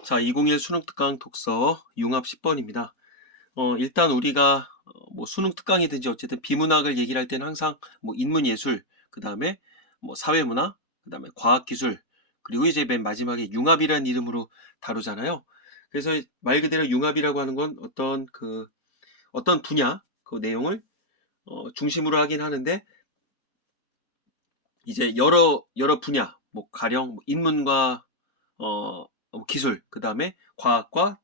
자, 2021 수능 특강 독서 융합 10번입니다. 일단 우리가 뭐 수능 특강이든지 어쨌든 비문학을 얘기를 할 때는 항상 뭐 인문예술, 그 다음에 뭐 사회문화, 그 다음에 과학기술, 그리고 이제 맨 마지막에 융합이라는 이름으로 다루잖아요. 그래서 말 그대로 융합이라고 하는 건 어떤 분야, 그 내용을 중심으로 하긴 하는데, 이제 여러 분야, 뭐 가령 뭐 인문과 기술, 그 다음에 과학과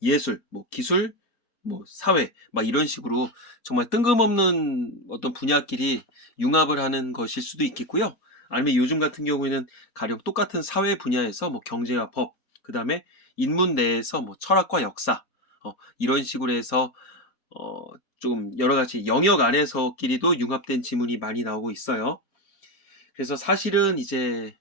예술, 뭐 기술, 뭐 사회, 막 이런 식으로 정말 뜬금없는 어떤 분야끼리 융합을 하는 것일 수도 있겠고요. 아니면 요즘 같은 경우에는 가령 똑같은 사회 분야에서 뭐 경제와 법, 그 다음에 인문 내에서 뭐 철학과 역사, 이런 식으로 해서 어, 좀 여러 가지 영역 안에서끼리도 융합된 지문이 많이 나오고 있어요. 그래서 사실은 이제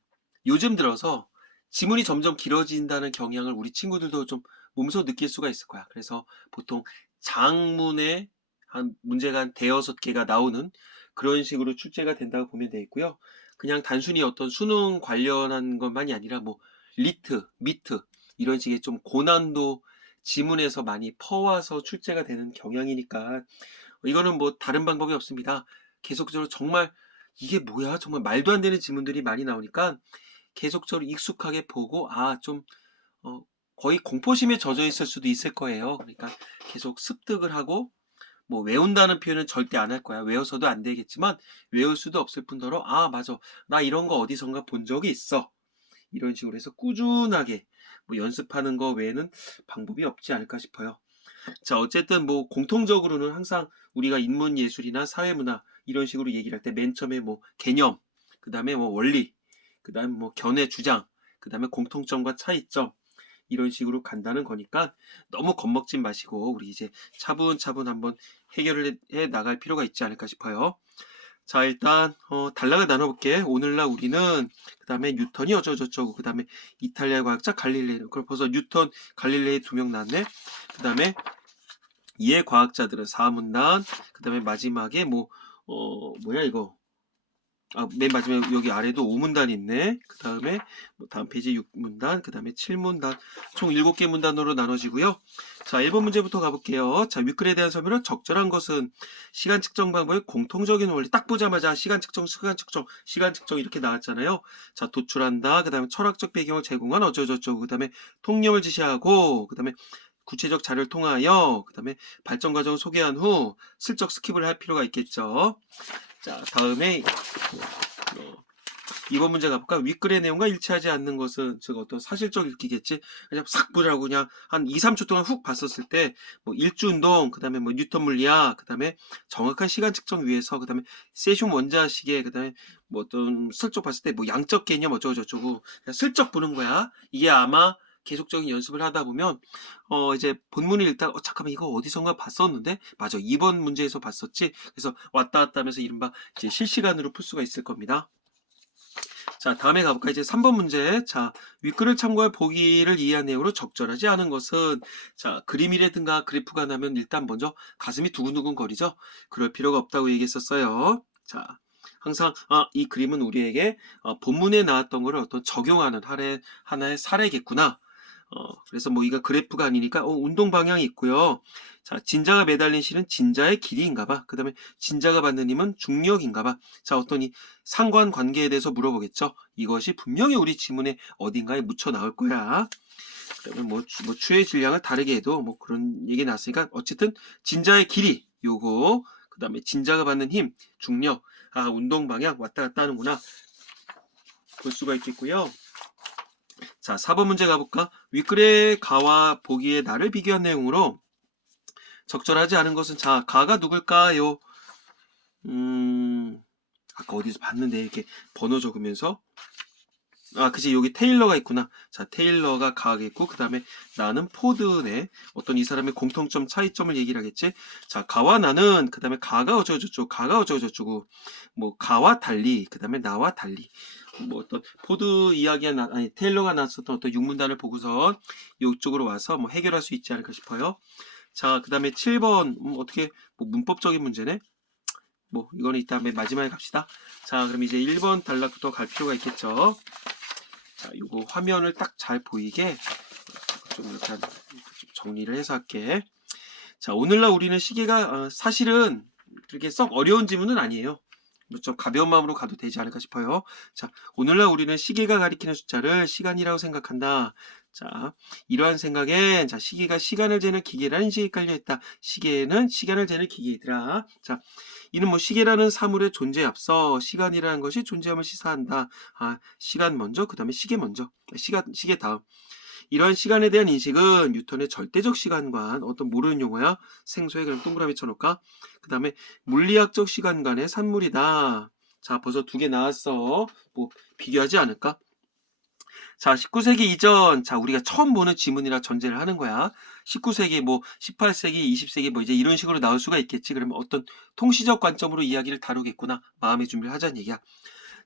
요즘 들어서 지문이 점점 길어진다는 경향을 우리 친구들도 좀 몸소 느낄 수가 있을 거야. 그래서 보통 장문에 한 문제가 한 대여섯 개가 나오는 그런 식으로 출제가 된다고 보면 되겠고요. 그냥 단순히 어떤 수능 관련한 것만이 아니라 뭐 리트, 미트 이런 식의 좀 고난도 지문에서 많이 퍼와서 출제가 되는 경향이니까 이거는 뭐 다른 방법이 없습니다. 계속적으로 정말 이게 뭐야? 정말 말도 안 되는 질문들이 많이 나오니까 계속적으로 익숙하게 보고 좀 어, 거의 공포심에 젖어 있을 수도 있을 거예요. 그러니까 계속 습득을 하고 뭐 외운다는 표현은 절대 안 할 거야. 외워서도 안 되겠지만 외울 수도 없을 뿐더러 맞아. 나 이런 거 어디선가 본 적이 있어. 이런 식으로 해서 꾸준하게 뭐 연습하는 거 외에는 방법이 없지 않을까 싶어요. 자, 어쨌든 뭐 공통적으로는 항상 우리가 인문예술이나 사회문화 이런 식으로 얘기를 할 때 맨 처음에 뭐 개념, 그 다음에 뭐 원리, 그 다음에 뭐 견해 주장, 그 다음에 공통점과 차이점 이런 식으로 간다는 거니까 너무 겁먹지 마시고 우리 이제 차분차분 한번 해결을 해 나갈 필요가 있지 않을까 싶어요. 자, 일단 단락을 나눠볼게. 오늘날 우리는 그 다음에 뉴턴이 어쩌고저쩌고, 그 다음에 이탈리아 과학자 갈릴레이, 그럼 벌써 뉴턴, 갈릴레이 두 명 나왔네. 그 다음에 이해 과학자들은 사문단, 그 다음에 마지막에 뭐야 이거. 맨 마지막에 여기 아래도 5문단이 있네. 그 다음에 다음 페이지 6문단, 그 다음에 7문단, 총 7개 문단으로 나눠지고요. 자, 1번 문제부터 가볼게요. 자, 윗글에 대한 설명은 적절한 것은 시간 측정 방법의 공통적인 원리. 딱 보자마자 시간 측정 이렇게 나왔잖아요. 자, 도출한다. 그 다음에 철학적 배경을 제공한 어쩌고저쩌고. 그 다음에 통념을 지시하고, 그 다음에 구체적 자료를 통하여, 그 다음에 발전 과정을 소개한 후 슬쩍 스킵을 할 필요가 있겠죠. 자, 다음에 이번 문제 가볼까? 윗글의 내용과 일치하지 않는 것은 즉 어떤 사실적 읽기겠지. 그냥 싹 보자고 그냥 한 2, 3초 동안 훅 봤었을 때 뭐 일주운동, 그 다음에 뭐 뉴턴 물리학, 그 다음에 정확한 시간 측정 위해서, 그 다음에 세슘 원자시계, 그 다음에 뭐 어떤 슬쩍 봤을 때 뭐 양적 개념 어쩌고저쩌고 그냥 슬쩍 보는 거야. 이게 아마 계속적인 연습을 하다 보면 이제 본문을 읽다가 잠깐만 이거 어디선가 봤었는데 맞아 2번 문제에서 봤었지. 그래서 왔다 갔다 하면서 이른바 이제 실시간으로 풀 수가 있을 겁니다. 자, 다음에 가볼까? 이제 3번 문제. 자, 윗글을 참고할 보기를 이해한 내용으로 적절하지 않은 것은, 자, 그림이라든가 그래프가 나면 일단 먼저 가슴이 두근두근 거리죠? 그럴 필요가 없다고 얘기했었어요. 자, 항상, 이 그림은 우리에게 본문에 나왔던 거를 어떤 적용하는 하나의 사례겠구나. 그래서 뭐 이거 그래프가 아니니까 운동 방향이 있고요. 자, 진자가 매달린 실은 진자의 길이인가 봐. 그 다음에 진자가 받는 힘은 중력인가 봐. 자, 어떤 이 상관관계에 대해서 물어보겠죠. 이것이 분명히 우리 지문에 어딘가에 묻혀 나올 거야. 그 다음에 뭐 추의 질량을 다르게 해도 뭐 그런 얘기 나왔으니까 어쨌든 진자의 길이 요거 그 다음에 진자가 받는 힘 중력 운동 방향 왔다 갔다 하는구나 볼 수가 있겠고요. 자, 4번 문제 가볼까? 윗글의 가와 보기의 나를 비교한 내용으로 적절하지 않은 것은 자, 가가 누굴까요? 아까 어디서 봤는데 이렇게 번호 적으면서 그치 여기 테일러가 있구나. 자, 테일러가 가겠고 그 다음에 나는 포드네. 어떤 이 사람의 공통점 차이점을 얘기를 하겠지. 자, 가와 나는 그 다음에 가가 어쩌고저쩌고 가가 어쩌고저쩌고 뭐 가와 달리 그 다음에 나와 달리 뭐 어떤 포드 이야기가 아니 테일러가 나왔었던 어떤 육문단을 보고서 이쪽으로 와서 뭐 해결할 수 있지 않을까 싶어요. 자, 그 다음에 7번 어떻게 뭐 문법적인 문제네. 뭐 이거는 이따 맨 마지막에 갑시다. 자, 그럼 이제 1번 단락부터 갈 필요가 있겠죠. 자, 요거 화면을 딱 잘 보이게 좀 이렇게 좀 정리를 해서 할게. 자, 오늘날 우리는 시계가 사실은 그렇게 썩 어려운 지문은 아니에요. 좀 가벼운 마음으로 가도 되지 않을까 싶어요. 자, 오늘날 우리는 시계가 가리키는 숫자를 시간이라고 생각한다. 자, 이러한 생각엔 자, 시계가 시간을 재는 기계라는 인식이 깔려있다. 시계는 시간을 재는 기계이더라. 자, 이는 뭐 시계라는 사물의 존재에 앞서 시간이라는 것이 존재함을 시사한다. 시간 먼저, 그 다음에 시계 먼저. 시계 다음. 이러한 시간에 대한 인식은 뉴턴의 절대적 시간관, 어떤 모르는 용어야. 생소해. 그럼 동그라미 쳐놓을까? 그 다음에 물리학적 시간관의 산물이다. 자, 벌써 2개 나왔어. 뭐 비교하지 않을까? 자, 19세기 이전, 자, 우리가 처음 보는 지문이라 전제를 하는 거야. 19세기, 뭐 18세기, 20세기 뭐 이제 이런 식으로 나올 수가 있겠지. 그러면 어떤 통시적 관점으로 이야기를 다루겠구나. 마음의 준비를 하자는 얘기야.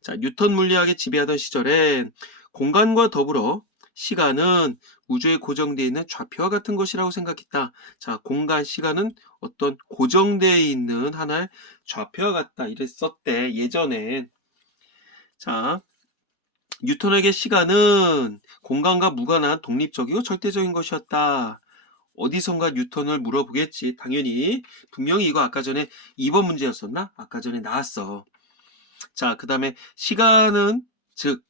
자, 뉴턴 물리학에 지배하던 시절엔 공간과 더불어 시간은 우주에 고정되어 있는 좌표와 같은 것이라고 생각했다. 자, 공간, 시간은 어떤 고정되어 있는 하나의 좌표와 같다. 이랬었대, 예전엔. 자, 뉴턴에게 시간은 공간과 무관한 독립적이고 절대적인 것이었다. 어디선가 뉴턴을 물어보겠지. 당연히. 분명히 이거 아까 전에 2번 문제였었나? 아까 전에 나왔어. 자, 그 다음에 시간은, 즉,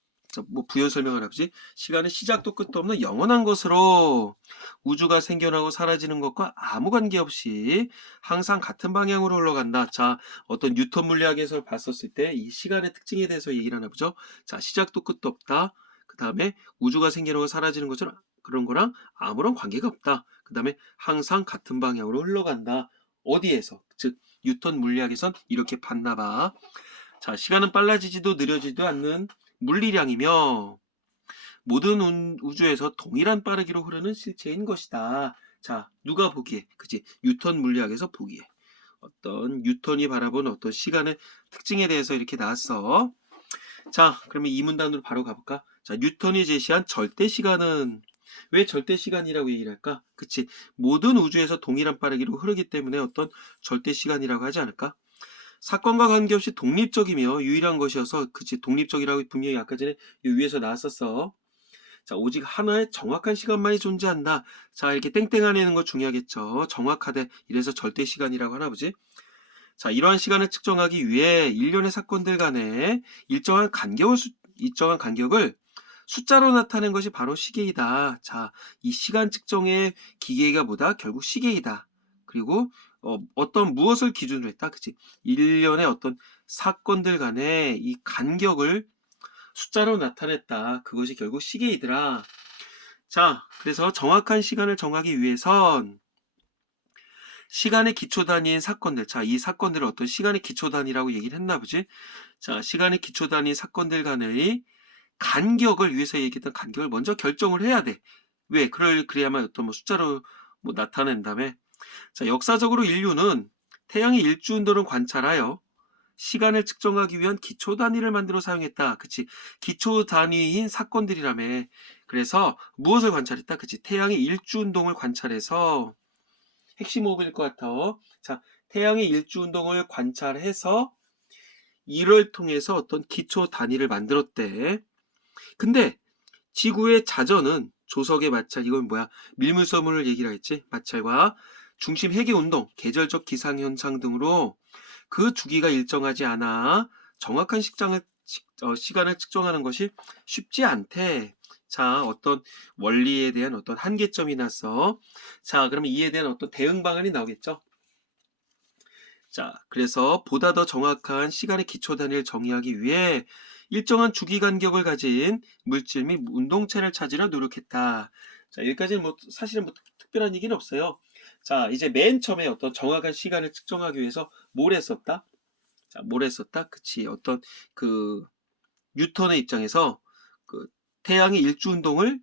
뭐 부연 설명을 해보지. 시간은 시작도 끝도 없는 영원한 것으로 우주가 생겨나고 사라지는 것과 아무 관계없이 항상 같은 방향으로 흘러간다. 자, 어떤 뉴턴 물리학에서 봤었을 때 이 시간의 특징에 대해서 얘기를 하나 보죠. 자, 시작도 끝도 없다. 그 다음에 우주가 생겨나고 사라지는 것처럼 그런 거랑 아무런 관계가 없다. 그 다음에 항상 같은 방향으로 흘러간다. 어디에서? 즉, 뉴턴 물리학에선 이렇게 봤나 봐. 자, 시간은 빨라지지도 느려지지도 않는 물리량이며 모든 우주에서 동일한 빠르기로 흐르는 실체인 것이다. 자, 누가 보기에? 그치? 뉴턴 물리학에서 보기에. 어떤 뉴턴이 바라본 어떤 시간의 특징에 대해서 이렇게 나왔어. 자, 그러면 이 문단으로 바로 가볼까? 자, 뉴턴이 제시한 절대 시간은 왜 절대 시간이라고 얘기를 할까? 그치? 모든 우주에서 동일한 빠르기로 흐르기 때문에 어떤 절대 시간이라고 하지 않을까? 사건과 관계없이 독립적이며 유일한 것이어서 그치 독립적이라고 분명히 아까 전에 위에서 나왔었어. 자, 오직 하나의 정확한 시간만이 존재한다. 자, 이렇게 땡땡하내는 거 중요하겠죠. 정확하되 이래서 절대 시간이라고 하나 보지. 자, 이러한 시간을 측정하기 위해 일련의 사건들 간에 일정한 간격을 숫자로 나타낸 것이 바로 시계이다. 자, 이 시간 측정의 기계가 뭐다? 결국 시계이다. 그리고 어떤 무엇을 기준으로 했다. 그치? 일련의 어떤 사건들 간에 이 간격을 숫자로 나타냈다. 그것이 결국 시계이더라. 자, 그래서 정확한 시간을 정하기 위해선 시간의 기초 단위인 사건들. 자, 이 사건들을 어떤 시간의 기초 단위라고 얘기를 했나 보지? 자, 시간의 기초 단위 사건들 간의 간격을 위해서 얘기했던 간격을 먼저 결정을 해야 돼. 왜? 그래야만 어떤 뭐 숫자로 뭐 나타낸 다음에. 자, 역사적으로 인류는 태양의 일주 운동을 관찰하여 시간을 측정하기 위한 기초 단위를 만들어 사용했다. 그치? 기초 단위인 사건들이라며. 그래서 무엇을 관찰했다? 그치? 태양의 일주 운동을 관찰해서 핵심 호흡일 것 같아. 자, 태양의 일주 운동을 관찰해서 이를 통해서 어떤 기초 단위를 만들었대. 근데 지구의 자전은 조석의 마찰, 이건 뭐야? 밀물섬을 얘기를 했지? 마찰과 중심 회계 운동, 계절적 기상 현상 등으로 그 주기가 일정하지 않아 정확한 시간을 측정하는 것이 쉽지 않대. 자, 어떤 원리에 대한 어떤 한계점이 났어. 자, 그러면 이에 대한 어떤 대응 방안이 나오겠죠. 자, 그래서 보다 더 정확한 시간의 기초 단위를 정의하기 위해 일정한 주기 간격을 가진 물질 및 운동체를 찾으려 노력했다. 자, 여기까지는 뭐 사실은 뭐 특별한 얘기는 없어요. 자, 이제 맨 처음에 어떤 정확한 시간을 측정하기 위해서 뭘 했었다? 자, 뭘 했었다? 그치. 어떤 그 뉴턴의 입장에서 그 태양의 일주 운동을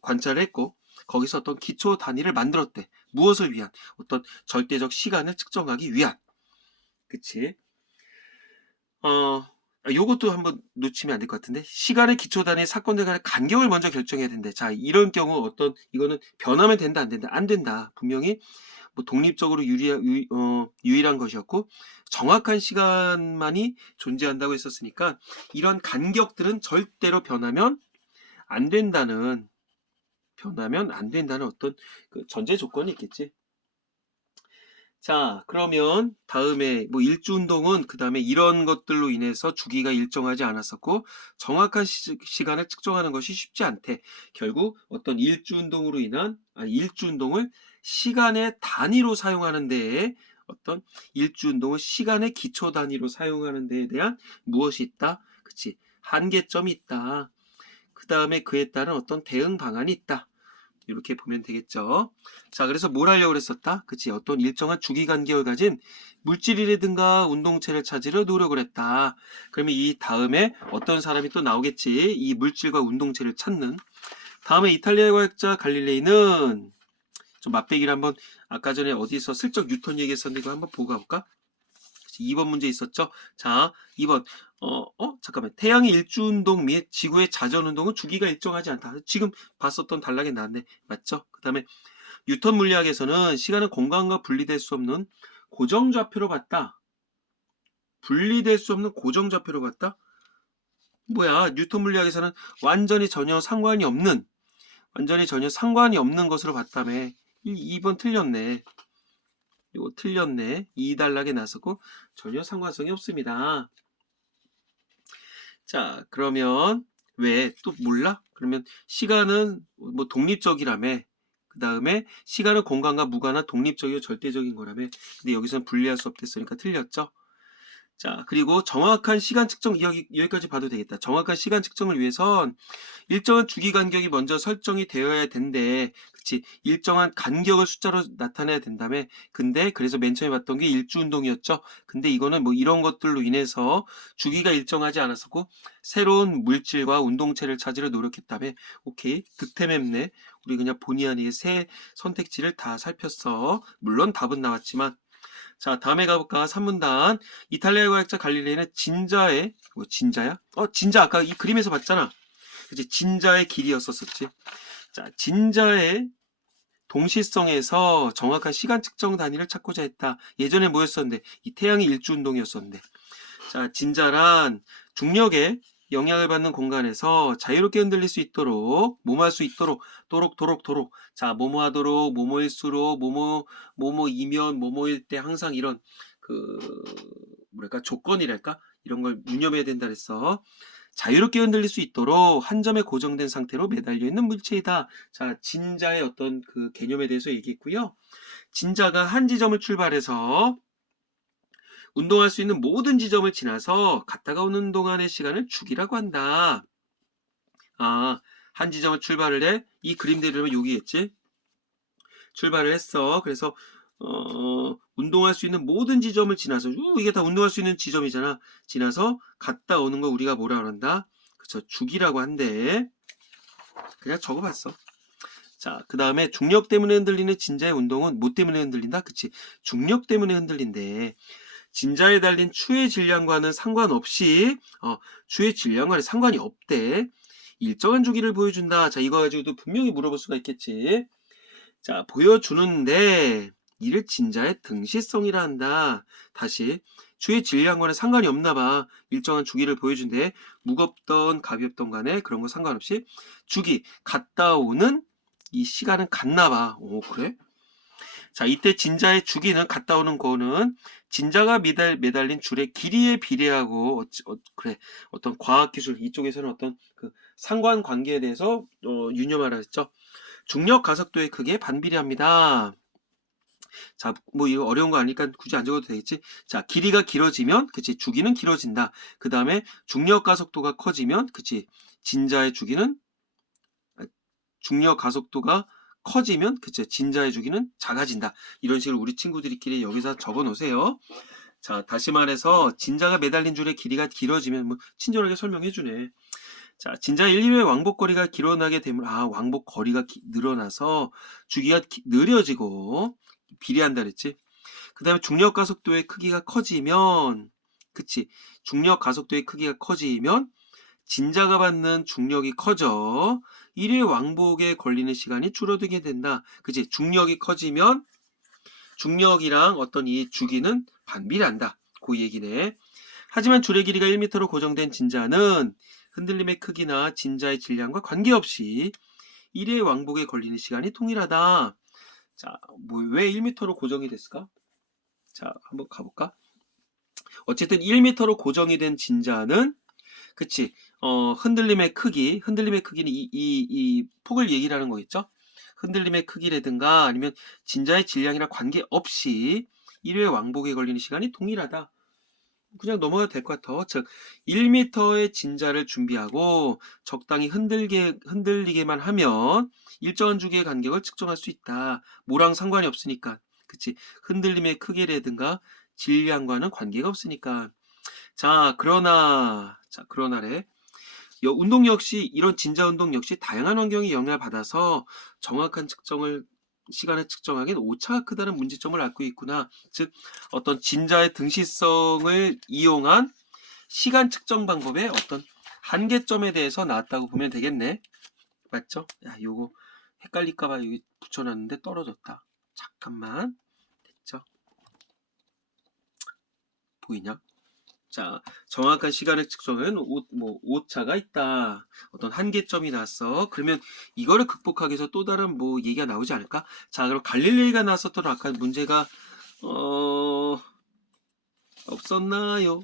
관찰했고 거기서 어떤 기초 단위를 만들었대. 무엇을 위한? 어떤 절대적 시간을 측정하기 위한. 그치? 요것도 한번 놓치면 안 될 것 같은데 시간의 기초 단위 사건들 간의 간격을 먼저 결정해야 된대. 자, 이런 경우 어떤 이거는 변하면 된다 안 된다? 안 된다. 분명히 뭐 독립적으로 유일한 것이었고 정확한 시간만이 존재한다고 했었으니까 이런 간격들은 절대로 변하면 안 된다는 변하면 안 된다는 어떤 그 전제 조건이 있겠지. 자, 그러면 다음에 뭐 일주운동은 그 다음에 이런 것들로 인해서 주기가 일정하지 않았었고 정확한 시간을 측정하는 것이 쉽지 않대. 결국 어떤 일주운동으로 인한 일주운동을 시간의 단위로 사용하는 데에 어떤 일주운동을 시간의 기초 단위로 사용하는 데에 대한 무엇이 있다? 그치? 한계점이 있다. 그 다음에 그에 따른 어떤 대응 방안이 있다. 이렇게 보면 되겠죠. 자, 그래서 뭘 하려고 그랬었다? 그치? 어떤 일정한 주기 간격을 가진 물질이라든가 운동체를 찾으려 노력을 했다. 그러면 이 다음에 어떤 사람이 또 나오겠지? 이 물질과 운동체를 찾는. 다음에 이탈리아 과학자 갈릴레이는 좀 맛배기를 한번 아까 전에 어디서 슬쩍 뉴턴 얘기했었는데 이거 한번 보고 가볼까? 2번 문제 있었죠? 자, 2번. 잠깐만. 태양의 일주운동 및 지구의 자전운동은 주기가 일정하지 않다. 지금 봤었던 단락에 나왔네. 맞죠? 그 다음에 뉴턴 물리학에서는 시간은 공간과 분리될 수 없는 고정좌표로 봤다. 분리될 수 없는 고정좌표로 봤다? 뭐야? 뉴턴 물리학에서는 완전히 전혀 상관이 없는 것으로 봤다며. 2번 틀렸네. 이거 틀렸네. 2단락에 나섰고 전혀 상관성이 없습니다. 자, 그러면 왜 또 몰라? 그러면 시간은 뭐 독립적이라며. 그 다음에 시간은 공간과 무관한 독립적이고 절대적인 거라며. 근데 여기서는 분리할 수 없댔으니까 틀렸죠. 자, 그리고 정확한 시간 측정, 여기까지 봐도 되겠다. 정확한 시간 측정을 위해선 일정한 주기 간격이 먼저 설정이 되어야 된대. 그치? 일정한 간격을 숫자로 나타내야 된다며. 근데 그래서 맨 처음에 봤던 게 일주운동이었죠. 근데 이거는 뭐 이런 것들로 인해서 주기가 일정하지 않았었고 새로운 물질과 운동체를 찾으려 노력했다며. 오케이. 득템했네. 우리 그냥 본의 아니게 새 선택지를 다 살폈어. 물론 답은 나왔지만. 자, 다음에 가볼까? 3문단. 이탈리아 과학자 갈릴레이는 진자의, 진자야? 진자 아까 이 그림에서 봤잖아. 그치? 진자의 길이였었지. 자, 진자의 동시성에서 정확한 시간 측정 단위를 찾고자 했다. 예전에 뭐였었는데? 이 태양의 일주운동이었었는데. 자, 진자란 중력에 영향을 받는 공간에서 자유롭게 흔들릴 수 있도록, 뭐뭐할 수 있도록, 도록. 자, 뭐뭐 하도록, 뭐뭐일수록, 뭐뭐이면, 뭐뭐일 때 항상 이런, 조건이랄까? 이런 걸 유념해야 된다 그랬어. 자유롭게 흔들릴 수 있도록 한 점에 고정된 상태로 매달려 있는 물체이다. 자, 진자의 어떤 그 개념에 대해서 얘기했고요. 진자가 한 지점을 출발해서 운동할 수 있는 모든 지점을 지나서 갔다가 오는 동안의 시간을 주기라고 한다. 한 지점을 출발을 해. 이 그림대로면 여기겠지? 출발을 했어. 그래서 운동할 수 있는 모든 지점을 지나서 이게 다 운동할 수 있는 지점이잖아. 지나서 갔다 오는 거 우리가 뭐라 그런다? 그쵸? 주기라고 한대. 그냥 적어봤어. 자, 그 다음에 중력 때문에 흔들리는 진자의 운동은 뭐 때문에 흔들린다? 그치? 중력 때문에 흔들린대. 진자에 달린 추의 질량과는 상관없이 추의 질량과는 상관이 없대. 일정한 주기를 보여준다. 자, 이거 가지고도 분명히 물어볼 수가 있겠지. 자, 보여주는데 이를 진자의 등시성이라 한다. 다시 추의 질량과는 상관이 없나 봐. 일정한 주기를 보여준대. 무겁던 가볍던 간에 그런 거 상관없이 주기 갔다 오는 이 시간은 같나 봐. 오, 그래? 자, 이때 진자의 주기는 갔다 오는 거는 진자가 매달린 줄의 길이에 비례하고 그래 어떤 과학기술 이쪽에서는 어떤 그 상관관계에 대해서 유념하라 했죠. 중력 가속도의 크기에 반비례합니다. 자, 뭐 이거 어려운 거 아니니까 굳이 안 적어도 되겠지. 자, 길이가 길어지면 그치 주기는 길어진다. 그 다음에 중력 가속도가 커지면 그치 진자의 주기는 중력 가속도가 커지면 그쵸 진자의 주기는 작아진다. 이런 식으로 우리 친구들끼리 여기서 적어 놓으세요. 자, 다시 말해서 진자가 매달린 줄의 길이가 길어지면 뭐 친절하게 설명해 주네. 자, 진자 1, 2회 왕복거리가 길어나게 되면 왕복거리가 늘어나서 주기가 느려지고 비례한다 그랬지. 그 다음에 중력 가속도의 크기가 커지면 그치 중력 가속도의 크기가 커지면 진자가 받는 중력이 커져 1회 왕복에 걸리는 시간이 줄어들게 된다. 그치? 중력이 커지면 중력이랑 어떤 이 주기는 반비례한다. 그 얘기네. 하지만 줄의 길이가 1m로 고정된 진자는 흔들림의 크기나 진자의 질량과 관계없이 1회 왕복에 걸리는 시간이 동일하다. 자, 뭐 왜 1m로 고정이 됐을까? 자, 한번 가볼까? 어쨌든 1m로 고정이 된 진자는, 그치, 흔들림의 크기는 이 폭을 얘기를 하는 거겠죠? 흔들림의 크기라든가 아니면 진자의 질량이랑 관계없이 1회 왕복에 걸리는 시간이 동일하다. 그냥 넘어가도 될 것 같아. 즉, 1m의 진자를 준비하고 적당히 흔들리게만 하면 일정한 주기의 간격을 측정할 수 있다. 뭐랑 상관이 없으니까. 그치? 흔들림의 크기라든가 질량과는 관계가 없으니까. 그러나래. 운동 역시, 이런 진자 운동 역시 다양한 환경에 영향을 받아서 정확한 시간을 측정하기엔 오차가 크다는 문제점을 앓고 있구나. 즉, 어떤 진자의 등시성을 이용한 시간 측정 방법의 어떤 한계점에 대해서 나왔다고 보면 되겠네. 맞죠? 야, 요거 헷갈릴까봐 여기 붙여놨는데 떨어졌다. 잠깐만. 됐죠? 보이냐? 자, 정확한 시간을 측정하는 오차가 있다. 어떤 한계점이 났어. 그러면 이거를 극복하기 위해서 또 다른 얘기가 나오지 않을까? 자, 그럼 갈릴레이가 나왔었던 아까 문제가 없었나요?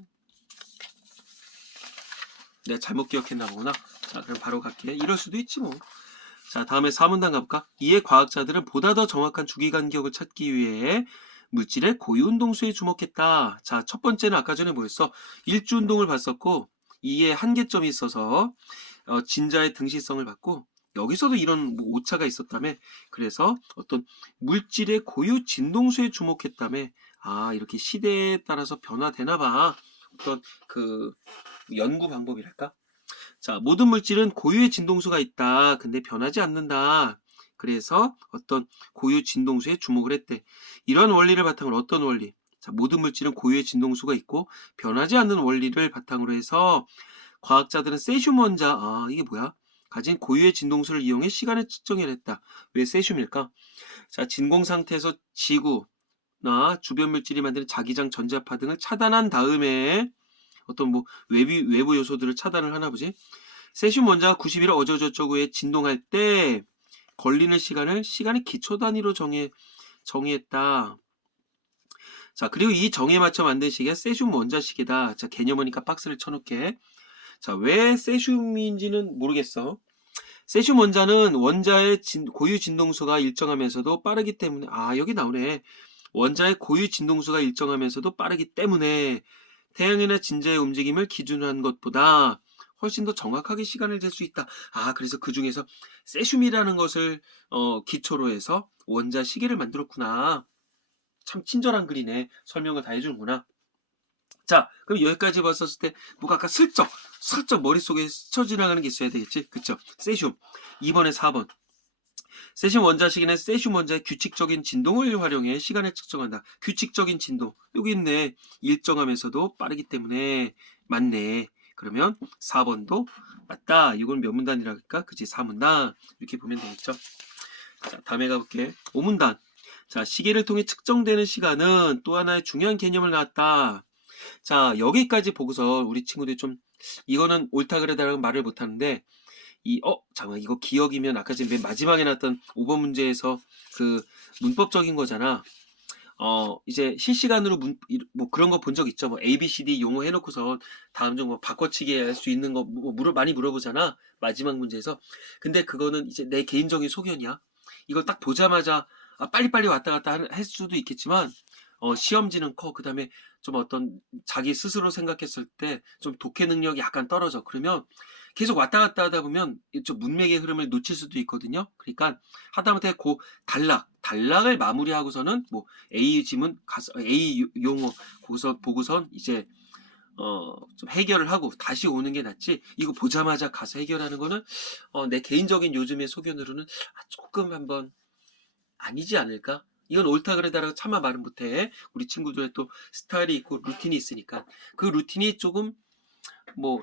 내가 잘못 기억했나 보구나. 자, 그럼 바로 갈게. 이럴 수도 있지 뭐. 자, 다음에 4문단 가볼까? 이에 과학자들은 보다 더 정확한 주기 간격을 찾기 위해 물질의 고유 운동수에 주목했다. 자, 첫 번째는 아까 전에 뭐였어? 일주 운동을 봤었고, 이에 한계점이 있어서 진자의 등시성을 봤고, 여기서도 이런 오차가 있었다며. 그래서 어떤 물질의 고유 진동수에 주목했다며. 아, 이렇게 시대에 따라서 변화되나 봐. 어떤 그 연구 방법이랄까? 자, 모든 물질은 고유의 진동수가 있다. 근데 변하지 않는다. 그래서 어떤 고유 진동수에 주목을 했대. 이런 원리를 바탕으로 어떤 원리? 자, 모든 물질은 고유의 진동수가 있고 변하지 않는 원리를 바탕으로 해서 과학자들은 세슘 원자, 이게 뭐야? 가진 고유의 진동수를 이용해 시간을 측정해냈다. 왜 세슘일까? 자, 진공 상태에서 지구나 주변 물질이 만드는 자기장 전자파 등을 차단한 다음에 어떤 외부 요소들을 차단을 하나 보지? 세슘 원자가 90일 어쩌고저쩌고에 진동할 때 걸리는 시간의 기초 단위로 정의했다. 자, 그리고 이 정의에 맞춰 만든 시계가 세슘 원자 시계다. 자, 개념이니까 박스를 쳐놓게. 자, 왜 세슘인지는 모르겠어. 세슘 원자는 원자의 고유 진동수가 일정하면서도 빠르기 때문에, 여기 나오네. 원자의 고유 진동수가 일정하면서도 빠르기 때문에 태양이나 진자의 움직임을 기준으로 한 것보다 훨씬 더 정확하게 시간을 잴 수 있다. 그래서 그 중에서 세슘이라는 것을 기초로 해서 원자 시계를 만들었구나. 참 친절한 글이네. 설명을 다 해주는구나. 자, 그럼 여기까지 봤었을 때 뭐가 아까 슬쩍 머릿속에 스쳐 지나가는 게 있어야 되겠지? 그쵸? 세슘. 2번에 4번. 세슘 원자식에는 세슘 원자의 규칙적인 진동을 활용해 시간을 측정한다. 규칙적인 진동. 여기 있네. 일정하면서도 빠르기 때문에 맞네. 그러면 4번도 맞다. 이건 몇 문단이라 할까? 그치? 4문단. 이렇게 보면 되겠죠? 자, 다음에 가볼게. 5문단. 자, 시계를 통해 측정되는 시간은 또 하나의 중요한 개념을 나왔다. 자, 여기까지 보고서 우리 친구들이 좀 이거는 옳다 그르다라고 말을 못하는데 잠깐 이거 기억이면 아까 지금 맨 마지막에 나왔던 5번 문제에서 그 문법적인 거잖아. 이제 실시간으로 그런 거 본 적 있죠. A, B, C, D 용어 해놓고서 다음 중 바꿔치기 할 수 있는 거 많이 물어보잖아. 마지막 문제에서. 근데 그거는 이제 내 개인적인 소견이야. 이걸 딱 보자마자 빨리빨리 왔다 갔다 할 수도 있겠지만 시험지는 커. 그 다음에 좀 어떤 자기 스스로 생각했을 때 좀 독해 능력이 약간 떨어져. 그러면 계속 왔다 갔다 하다 보면 좀 문맥의 흐름을 놓칠 수도 있거든요. 그러니까 하다못해 단락을 마무리하고서는 A 지문 A 용어 보고선 이제 좀 해결을 하고 다시 오는 게 낫지. 이거 보자마자 가서 해결하는 거는 내 개인적인 요즘의 소견으로는 조금 한번 아니지 않을까? 이건 옳다 그러다라고 차마 말은 못해. 우리 친구들의 또 스타일이 있고 루틴이 있으니까 그 루틴이 조금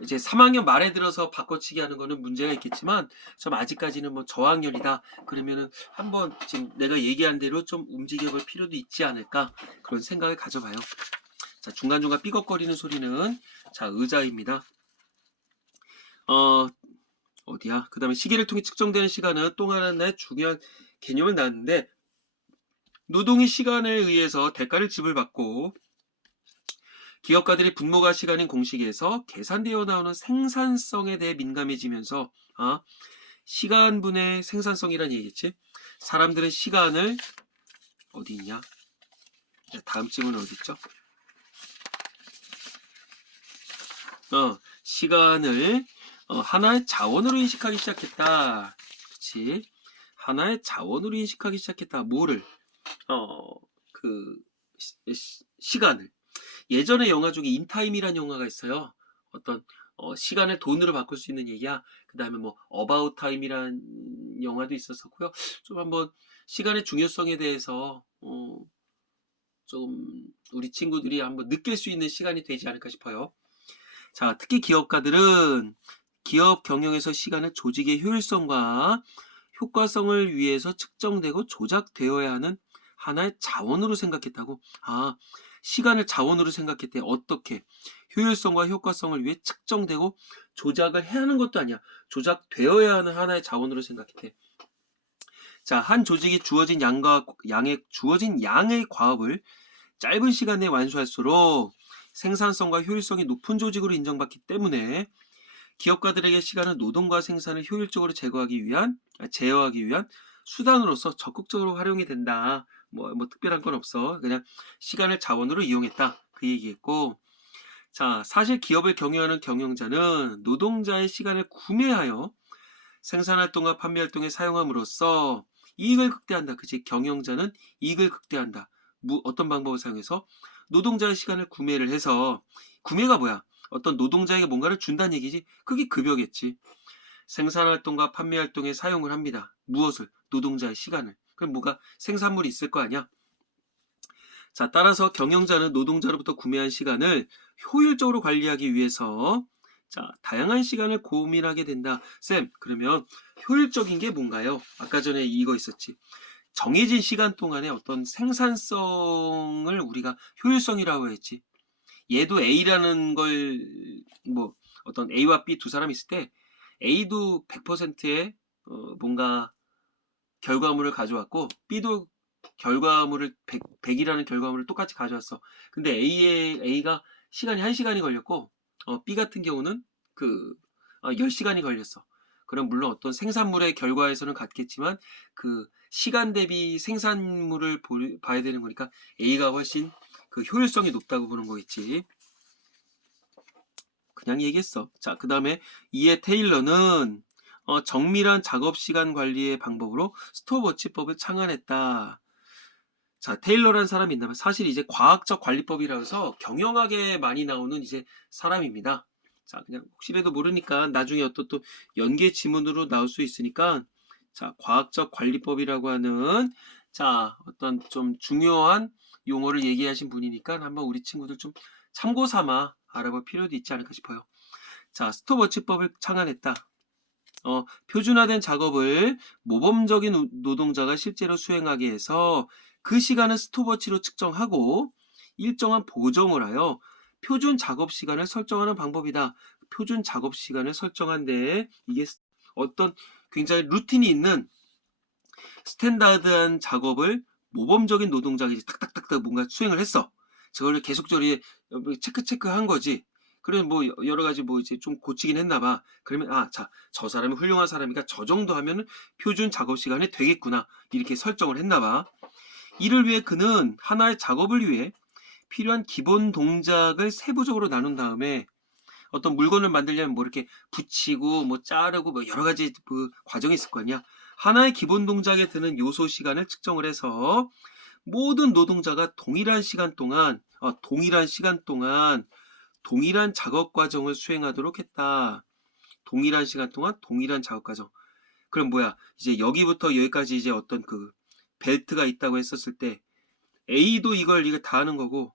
이제 3학년 말에 들어서 바꿔치기 하는 거는 문제가 있겠지만 좀 아직까지는 저학년이다 그러면은 한번 지금 내가 얘기한 대로 좀 움직여 볼 필요도 있지 않을까 그런 생각을 가져봐요. 자, 중간중간 삐걱거리는 소리는 자, 의자입니다. 어디야? 그 다음에 시계를 통해 측정되는 시간은 또 하나의 중요한 개념을 낳았는데, 노동이 시간에 의해서 대가를 지불받고 기업가들이 분모가 시간인 공식에서 계산되어 나오는 생산성에 대해 민감해지면서 시간분의 생산성이란 얘기겠지. 사람들은 시간을 어디 있냐? 다음 질문은 어디 있죠? 시간을 하나의 자원으로 인식하기 시작했다. 그렇지? 하나의 자원으로 인식하기 시작했다. 뭐를? 그 시간을. 예전에 영화 중에 인타임이라는 영화가 있어요. 어떤 시간을 돈으로 바꿀 수 있는 얘기야. 그 다음에 뭐 어바웃 타임이라는 영화도 있었었고요. 좀 한번 시간의 중요성에 대해서 좀 우리 친구들이 한번 느낄 수 있는 시간이 되지 않을까 싶어요. 자, 특히 기업가들은 기업 경영에서 시간을 조직의 효율성과 효과성을 위해서 측정되고 조작되어야 하는 하나의 자원으로 생각했다고. 시간을 자원으로 생각했대. 어떻게? 효율성과 효과성을 위해 측정되고 조작을 해야 하는 것도 아니야. 조작되어야 하는 하나의 자원으로 생각했대. 자, 한 조직이 주어진 양의 과업을 짧은 시간 내에 완수할수록 생산성과 효율성이 높은 조직으로 인정받기 때문에 기업가들에게 시간은 노동과 생산을 효율적으로 제어하기 위한 수단으로서 적극적으로 활용이 된다. 뭐 특별한 건 없어. 그냥 시간을 자원으로 이용했다. 그 얘기했고, 자, 사실 기업을 경영하는 경영자는 노동자의 시간을 구매하여 생산활동과 판매활동에 사용함으로써 이익을 극대화한다. 그치? 경영자는 이익을 극대화한다. 어떤 방법을 사용해서? 노동자의 시간을 구매를 해서, 구매가 뭐야? 어떤 노동자에게 뭔가를 준다는 얘기지. 그게 급여겠지. 생산활동과 판매활동에 사용을 합니다. 무엇을? 노동자의 시간을. 그럼 뭐가? 생산물이 있을 거 아니야? 자, 따라서 경영자는 노동자로부터 구매한 시간을 효율적으로 관리하기 위해서 다양한 시간을 고민하게 된다. 쌤, 그러면 효율적인 게 뭔가요? 아까 전에 이거 있었지. 정해진 시간 동안에 어떤 생산성을 우리가 효율성이라고 했지. 얘도 A라는 걸 어떤 A와 B 두 사람이 있을 때 A도 100%의 뭔가 결과물을 가져왔고 B도 결과물을 100이라는 결과물을 똑같이 가져왔어. 근데 A가 시간이 1시간이 걸렸고 B 같은 경우는 10시간이 걸렸어. 그럼 물론 어떤 생산물의 결과에서는 같겠지만 그 시간 대비 생산물을 봐야 되는 거니까 A가 훨씬 그 효율성이 높다고 보는 거겠지. 그냥 얘기했어. 자, 그 다음에 이에 테일러는 정밀한 작업시간 관리의 방법으로 스톱워치법을 창안했다. 자, 테일러라는 사람이 있나면 사실 이제 과학적 관리법이라 해서 경영학에 많이 나오는 이제 사람입니다. 자, 그냥 혹시라도 모르니까 나중에 어떤 또 연계 지문으로 나올 수 있으니까 자, 과학적 관리법이라고 하는 어떤 좀 중요한 용어를 얘기하신 분이니까 한번 우리 친구들 좀 참고 삼아 알아볼 필요도 있지 않을까 싶어요. 자, 스톱워치법을 창안했다. 표준화된 작업을 모범적인 노동자가 실제로 수행하게 해서 그 시간을 스톱워치로 측정하고 일정한 보정을 하여 표준 작업 시간을 설정하는 방법이다. 표준 작업 시간을 설정한데 이게 어떤 굉장히 루틴이 있는 스탠다드한 작업을 모범적인 노동자가 이제 탁탁탁탁 뭔가 수행을 했어. 저걸 계속적으로 체크한 거지. 그래 뭐 여러 가지 뭐 이제 좀 고치긴 했나 봐. 그러면 저 사람이 훌륭한 사람이니까 저 정도 하면은 표준 작업 시간이 되겠구나. 이렇게 설정을 했나 봐. 이를 위해 그는 하나의 작업을 위해 필요한 기본 동작을 세부적으로 나눈 다음에 어떤 물건을 만들려면 뭐 이렇게 붙이고 뭐 자르고 뭐 여러 가지 그 과정이 있을 거 아니야. 하나의 기본 동작에 드는 요소 시간을 측정을 해서 모든 노동자가 동일한 시간 동안 동일한 작업 과정을 수행하도록 했다. 동일한 시간 동안 동일한 작업 과정. 그럼 뭐야? 이제 여기부터 여기까지 이제 어떤 그 벨트가 있다고 했었을 때 A도 이거 다 하는 거고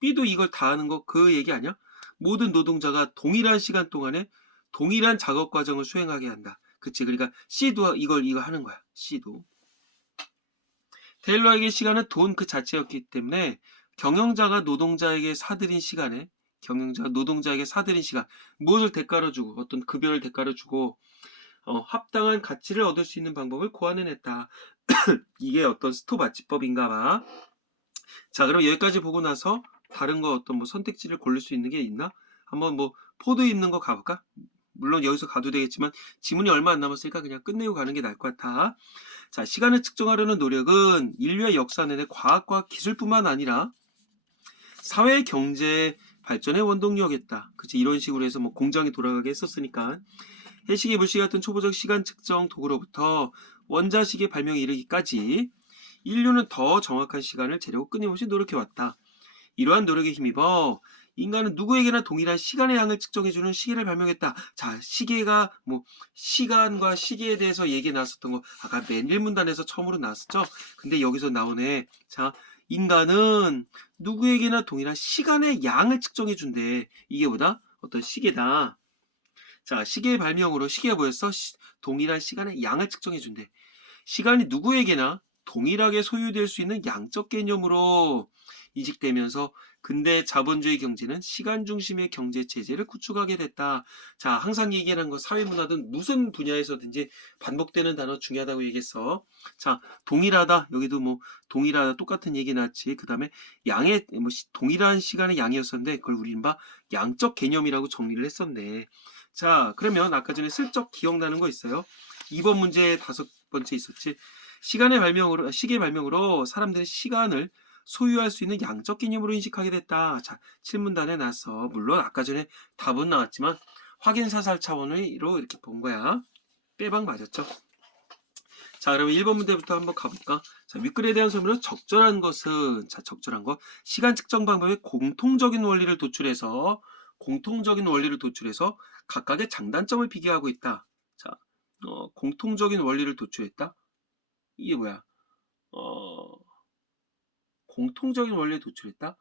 B도 이걸 다 하는 거 그 얘기 아니야? 모든 노동자가 동일한 시간 동안에 동일한 작업 과정을 수행하게 한다. 그치? 그러니까 C도 이거 하는 거야. C도. 테일러에게 시간은 돈 그 자체였기 때문에 경영자가 노동자에게 사들인 시간 무엇을 대가로 주고 어떤 급여를 대가로 주고 합당한 가치를 얻을 수 있는 방법을 고안해냈다. 이게 어떤 스톱 아치법인가 봐. 자, 그럼 여기까지 보고 나서 다른 거 어떤 뭐 선택지를 고를 수 있는 게 있나? 한번 뭐 포드 있는 거 가볼까? 물론 여기서 가도 되겠지만 지문이 얼마 안 남았으니까 그냥 끝내고 가는 게 나을 것 같아. 자, 시간을 측정하려는 노력은 인류의 역사 내내 과학과 기술뿐만 아니라 사회 경제 발전의 원동력이었다. 그치, 이런 식으로 해서 뭐 공장이 돌아가게 했었으니까. 해시계, 물시계 같은 초보적 시간 측정 도구로부터 원자식의 발명에 이르기까지 인류는 더 정확한 시간을 재려고 끊임없이 노력해왔다. 이러한 노력에 힘입어 인간은 누구에게나 동일한 시간의 양을 측정해주는 시계를 발명했다. 자, 시계가 뭐 시간과 시계에 대해서 얘기 나왔었던 거 아까 맨 1문단에서 처음으로 나왔었죠. 근데 여기서 나오네. 자, 인간은 누구에게나 동일한 시간의 양을 측정해준대. 이게 뭐다? 어떤 시계다. 자, 시계의 발명으로 시계가 뭐였어? 동일한 시간의 양을 측정해준대. 시간이 누구에게나 동일하게 소유될 수 있는 양적 개념으로 이식되면서 근대 자본주의 경제는 시간 중심의 경제 체제를 구축하게 됐다. 자, 항상 얘기하는 거 사회문화든 무슨 분야에서든지 반복되는 단어 중요하다고 얘기했어. 자, 동일하다. 여기도 뭐 동일하다 똑같은 얘기 나왔지. 그 다음에 양의 뭐 동일한 시간의 양이었었는데 그걸 우리는 양적 개념이라고 정리를 했었네. 자, 그러면 아까 전에 슬쩍 기억나는 거 있어요? 2번 문제 5번째 있었지. 시계 발명으로 사람들은 시간을 소유할 수 있는 양적 개념으로 인식하게 됐다. 자, 7문단에 나왔어. 물론 아까 전에 답은 나왔지만 확인 사살 차원으로 이렇게 본 거야. 빼박 맞았죠? 자, 그러면 1번 문제부터 한번 가볼까? 자, 윗글에 대한 설명으로 적절한 것은, 자, 적절한 것. 시간 측정 방법의 공통적인 원리를 도출해서 각각의 장단점을 비교하고 있다. 자, 공통적인 원리를 도출했다? 이게 뭐야? 공통적인 원리를 도출했다?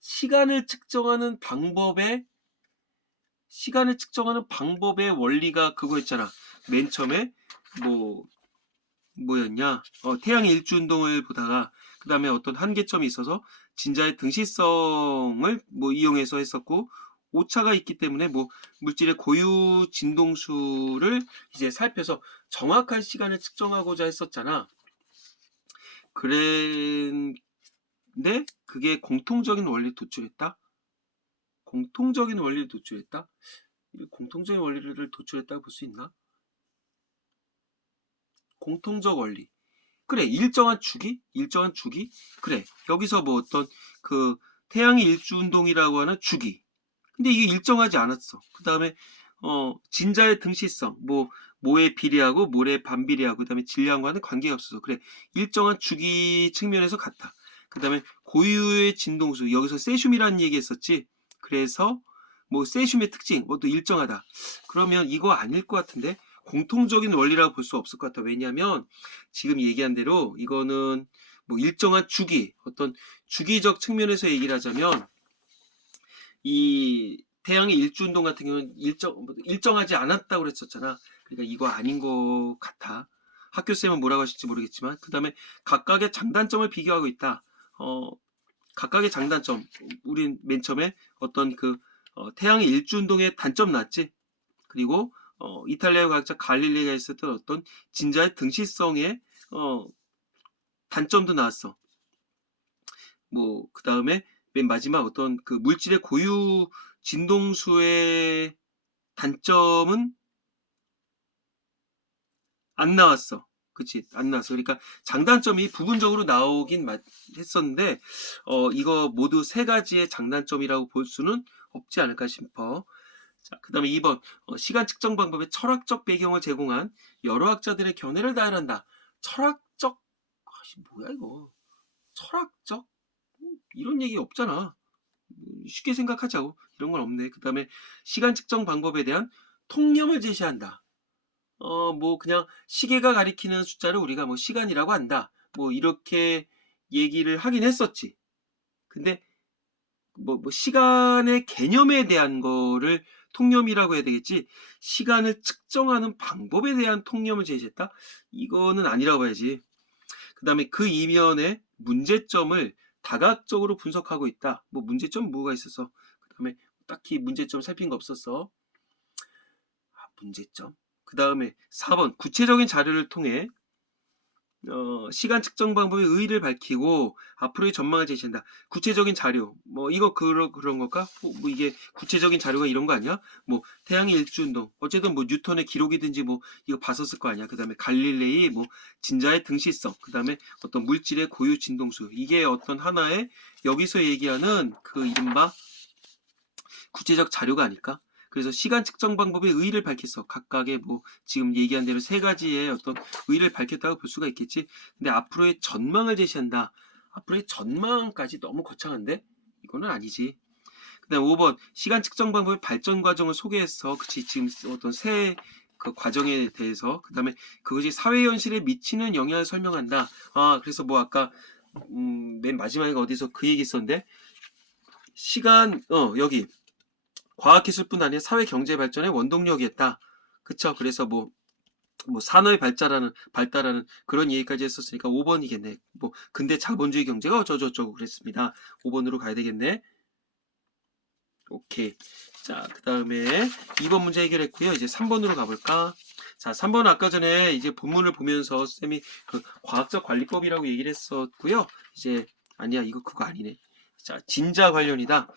시간을 측정하는 방법의 원리가 그거였잖아. 맨 처음에 뭐였냐? 태양의 일주운동을 보다가 그 다음에 어떤 한계점이 있어서 진자의 등시성을 이용해서 했었고 오차가 있기 때문에 물질의 고유 진동수를 이제 살펴서 정확한 시간을 측정하고자 했었잖아. 그런데 그게 공통적인 원리를 도출했다? 공통적인 원리를 도출했다? 공통적인 원리를 도출했다고 볼 수 있나? 공통적 원리. 그래, 일정한 주기? 그래, 여기서 어떤 태양의 일주운동이라고 하는 주기. 근데 이게 일정하지 않았어. 그 다음에 진자의 등시성, 모에 비례하고 모에 반비례하고 그 다음에 질량과는 관계가 없어서 그래, 일정한 주기 측면에서 같다. 그 다음에 고유의 진동수, 여기서 세슘이라는 얘기 했었지. 그래서 세슘의 특징, 또 일정하다. 그러면 이거 아닐 것 같은데 공통적인 원리라고 볼 수 없을 것 같아. 왜냐하면 지금 얘기한 대로 이거는 일정한 주기, 어떤 주기적 측면에서 얘기를 하자면 이 태양의 일주운동 같은 경우는 일정하지 않았다고 그랬었잖아. 그러니까 이거 아닌 것 같아. 학교쌤은 뭐라고 하실지 모르겠지만 그 다음에 각각의 장단점을 비교하고 있다. 각각의 장단점, 우린 맨 처음에 어떤 태양의 일주운동의 단점 났지. 그리고 이탈리아의 과학자 갈릴레이가 있었던 어떤 진자의 등시성의 단점도 나왔어. 그 다음에 맨 마지막 어떤 물질의 고유 진동수의 단점은 안 나왔어. 그치? 안 나왔어. 그러니까 장단점이 부분적으로 나오긴 했었는데 이거 모두 세 가지의 장단점이라고 볼 수는 없지 않을까 싶어. 자, 그 다음에 2번 시간 측정 방법의 철학적 배경을 제공한 여러 학자들의 견해를 다양한다. 철학적 뭐야 이거? 철학적? 이런 얘기 없잖아. 쉽게 생각하자고. 이런 건 없네. 그 다음에 시간 측정 방법에 대한 통념을 제시한다. 그냥 시계가 가리키는 숫자를 우리가 시간이라고 한다. 이렇게 얘기를 하긴 했었지. 근데 시간의 개념에 대한 거를 통념이라고 해야 되겠지. 시간을 측정하는 방법에 대한 통념을 제시했다? 이거는 아니라고 봐야지. 그 다음에 그 이면의 문제점을 다각적으로 분석하고 있다. 문제점 뭐가 있었어? 그 다음에 딱히 문제점 살핀 거 없었어. 문제점? 그 다음에 4번 구체적인 자료를 통해 시간 측정 방법의 의의를 밝히고 앞으로의 전망을 제시한다. 구체적인 자료, 뭐 이거 그런 걸까? 뭐 이게 구체적인 자료가 이런 거 아니야? 뭐 태양의 일주운동, 어쨌든 뭐 뉴턴의 기록이든지 뭐 이거 봤었을 거 아니야? 그 다음에 갈릴레이 뭐 진자의 등시성, 그 다음에 어떤 물질의 고유 진동수, 이게 어떤 하나의 여기서 얘기하는 그 이른바 구체적 자료가 아닐까? 그래서 시간 측정 방법의 의의를 밝혔어. 각각의 뭐 지금 얘기한 대로 세 가지의 어떤 의의를 밝혔다고 볼 수가 있겠지. 근데 앞으로의 전망을 제시한다. 앞으로의 전망까지 너무 거창한데? 이거는 아니지. 그다음 5번 시간 측정 방법의 발전 과정을 소개해서 그치 지금 어떤 새 그 과정에 대해서 그다음에 그것이 사회 현실에 미치는 영향을 설명한다. 아 그래서 뭐 아까 맨 마지막에 어디서 그 얘기 있었는데 시간 여기 과학기술뿐 아니라 사회 경제 발전의 원동력이었다. 그쵸? 그래서 뭐 산업의 발달하는 그런 얘기까지 했었으니까 5번이겠네. 뭐 근대 자본주의 경제가 어쩌고저쩌고 그랬습니다. 5번으로 가야 되겠네. 오케이. 자, 그 다음에 2번 문제 해결했고요. 이제 3번으로 가볼까? 자, 3번 아까 전에 이제 본문을 보면서 쌤이 그 과학적 관리법이라고 얘기를 했었고요. 이제 아니야, 이거 그거 아니네. 자, 진자 관련이다.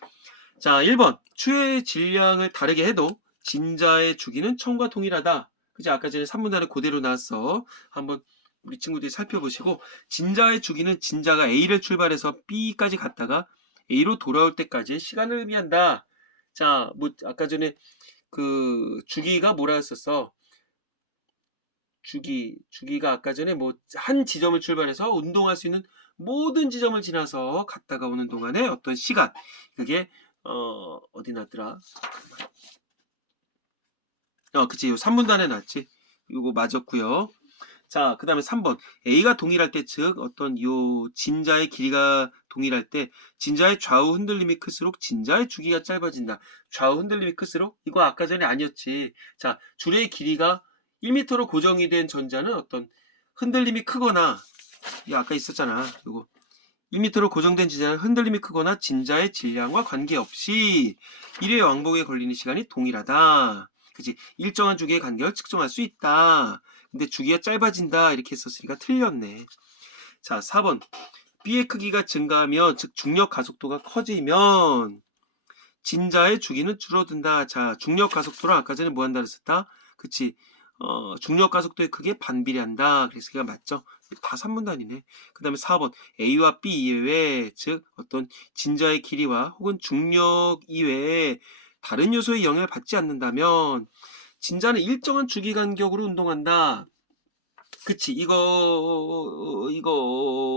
자, 1번. 추의 질량을 다르게 해도 진자의 주기는 처음과 동일하다. 그지? 아까 전에 3문단에 그대로 나왔어. 한번 우리 친구들이 살펴보시고 진자의 주기는 진자가 A를 출발해서 B까지 갔다가 A로 돌아올 때까지 시간을 의미한다. 자, 뭐 아까 전에 그 주기가 뭐라 했었어? 주기가 아까 전에 뭐 한 지점을 출발해서 운동할 수 있는 모든 지점을 지나서 갔다가 오는 동안에 어떤 시간. 그게 어디 났더라? 그치. 요 3분단에 났지. 요거 맞았고요. 자, 그 다음에 3번. A가 동일할 때, 즉, 어떤 요 진자의 길이가 동일할 때, 진자의 좌우 흔들림이 클수록 진자의 주기가 짧아진다. 좌우 흔들림이 클수록? 이거 아까 전에 아니었지. 자, 줄의 길이가 1m로 고정이 된 전자는 어떤 흔들림이 크거나, 이 아까 있었잖아. 요거. 1m로 고정된 진자는 흔들림이 크거나 진자의 질량과 관계없이 1회 왕복에 걸리는 시간이 동일하다. 그치? 일정한 주기의 간격을 측정할 수 있다. 근데 주기가 짧아진다. 이렇게 했었으니까 틀렸네. 자, 4번. B의 크기가 증가하면, 즉 중력 가속도가 커지면 진자의 주기는 줄어든다. 자, 중력 가속도랑 아까 전에 뭐 한다 그랬었다? 그치? 중력 가속도에 크게 반비례한다. 그래서 그게 맞죠? 다 3문단이네. 그 다음에 4번. A와 B 이외에, 즉, 어떤 진자의 길이와 혹은 중력 이외에 다른 요소의 영향을 받지 않는다면, 진자는 일정한 주기 간격으로 운동한다. 그치? 이거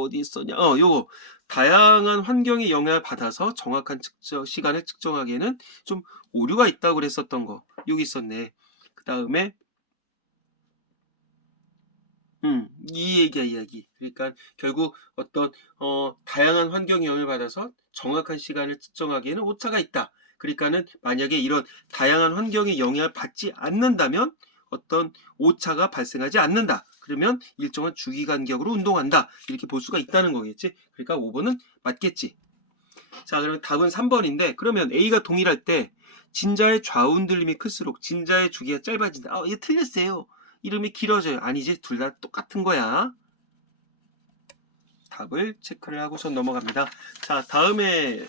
어디 있었냐? 요거. 다양한 환경의 영향을 받아서 정확한 시간을 측정하기에는 좀 오류가 있다고 그랬었던 거. 여기 있었네. 그 다음에 이 얘기야, 이야기. 그러니까 결국 어떤 다양한 환경의 영향을 받아서 정확한 시간을 측정하기에는 오차가 있다. 그러니까는 만약에 이런 다양한 환경의 영향을 받지 않는다면 어떤 오차가 발생하지 않는다. 그러면 일정한 주기 간격으로 운동한다. 이렇게 볼 수가 있다는 거겠지. 그러니까 5번은 맞겠지. 자, 그러면 답은 3번인데 그러면 A가 동일할 때 진자의 좌우 흔들림이 클수록 진자의 주기가 짧아진다. 이게 틀렸어요. 이름이 길어져요. 아니지, 둘 다 똑같은 거야. 답을 체크를 하고선 넘어갑니다. 자, 다음에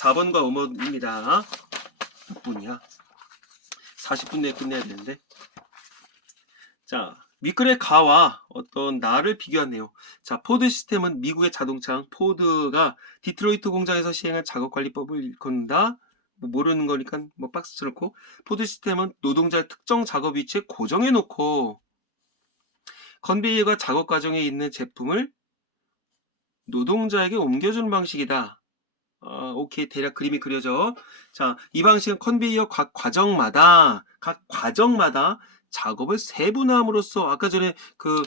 4번과 5번입니다. 몇 분이야? 40분 내에 끝내야 되는데. 자, 미끌의 가와 어떤 나를 비교하네요. 자, 포드 시스템은 미국의 자동차항 포드가 디트로이트 공장에서 시행한 작업관리법을 일컫는다. 뭐 모르는 거니까 뭐 박스 쳐놓고, 포드 시스템은 노동자를 특정 작업 위치에 고정해 놓고 컨베이어가 작업 과정에 있는 제품을 노동자에게 옮겨주는 방식이다. 오케이. 대략 그림이 그려져. 자, 이 방식은 컨베이어 각 과정마다 작업을 세분화함으로써, 아까 전에 그